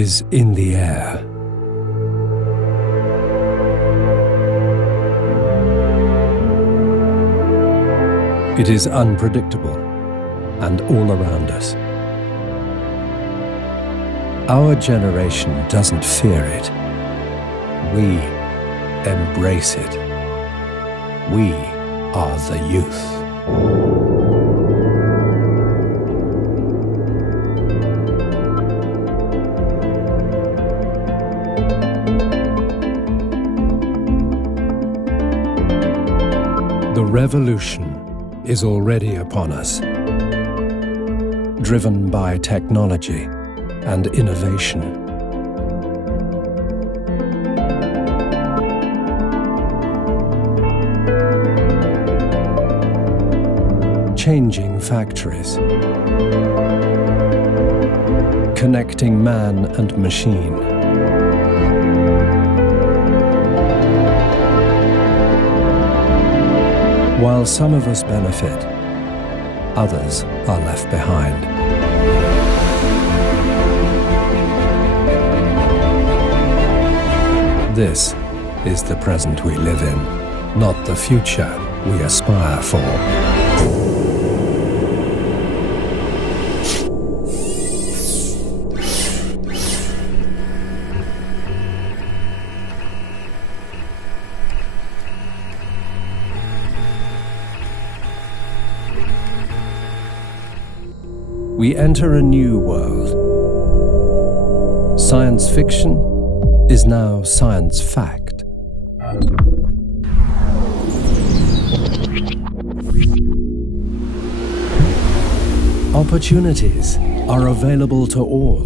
is in the air. It is unpredictable and all around us. Our generation doesn't fear it. We embrace it. We are the youth. The revolution is already upon us, driven by technology and innovation. Changing factories, connecting man and machine. While some of us benefit, others are left behind. This is the present we live in, not the future we aspire for. We enter a new world. Science fiction is now science fact. Opportunities are available to all.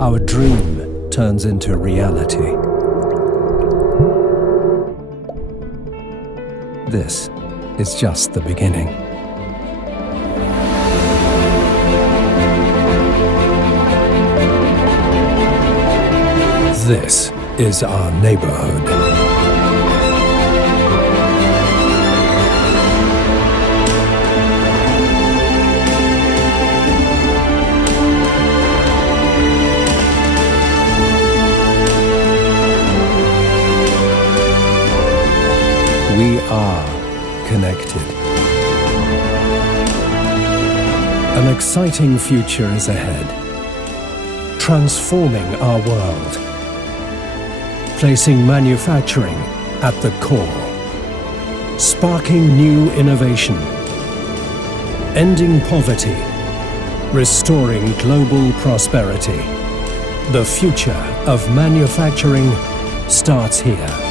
Our dream turns into reality. This is just the beginning. This is our neighborhood. We are connected. An exciting future is ahead, transforming our world, placing manufacturing at the core, sparking new innovation, ending poverty, restoring global prosperity. The future of manufacturing starts here.